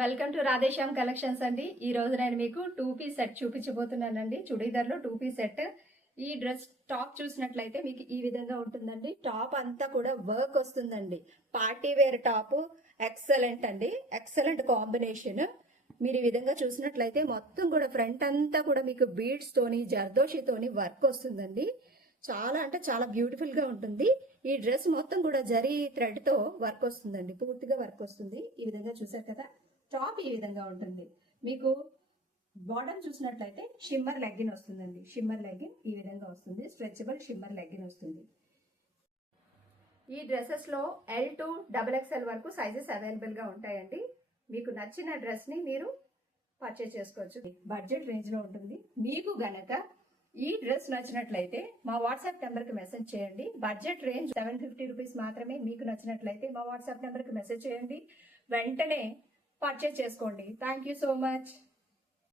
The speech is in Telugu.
వెల్కమ్ టు రాధేశ్యామ్ కలెక్షన్స్ అండి. ఈ రోజు నేను మీకు 2 పీస్ సెట్ చూపించబోతున్నానండి. చుడీదార్లో 2 పీస్ సెట్. ఈ డ్రెస్ టాప్ చూసినట్లయితే మీకు ఈ విధంగా ఉంటుందండి. టాప్ అంతా కూడా వర్క్ వస్తుందండి. పార్టీ వేర్ టాప్ ఎక్సలెంట్ అండి. Excellent combination. మీరు ఈ విధంగా చూసినట్లయితే మొత్తం కూడా ఫ్రంట్ అంతా కూడా మీకు బీడ్స్ తోని జర్దోషితోని వర్క్ వస్తుందండి. చాలా అంటే చాలా బ్యూటిఫుల్ గా ఉంటుంది. ఈ డ్రెస్ మొత్తం కూడా జరీ థ్రెడ్ తో వర్క్ వస్తుందండి. పూర్తిగా వర్క్ వస్తుంది. ఈ విధంగా చూసారు కదా. టాప్ ఈ విధంగా ఉంటుంది. మీకు బాటమ్ చూసినట్లయితే షిమ్మర్ లెగ్గిన్ వస్తుందండి. షిమ్మర్ లెగ్గిన్ ఈ విధంగా వస్తుంది. స్ట్రెచబుల్ షిమ్మర్ లెగ్గిన్ వస్తుంది. ఈ డ్రెస్సెస్ లో L to XXL వరకు సైజెస్ అవైలబుల్ గా ఉంటాయండి. మీకు నచ్చిన డ్రెస్ ని మీరు పర్చేస్ చేసుకోవచ్చు. బడ్జెట్ రేంజ్ లో ఉంటుంది. మీకు గనక ఈ డ్రెస్ నచ్చినట్లయితే మా వాట్సాప్ నెంబర్ కి మెసేజ్ చేయండి. బడ్జెట్ రేంజ్ 750 రూపీస్ మాత్రమే. మీకు నచ్చినట్లయితే మా వాట్సాప్ నెంబర్ కి మెసేజ్ చేయండి. వెంటనే పర్చేస్ చేసుకోండి. Thank you so much.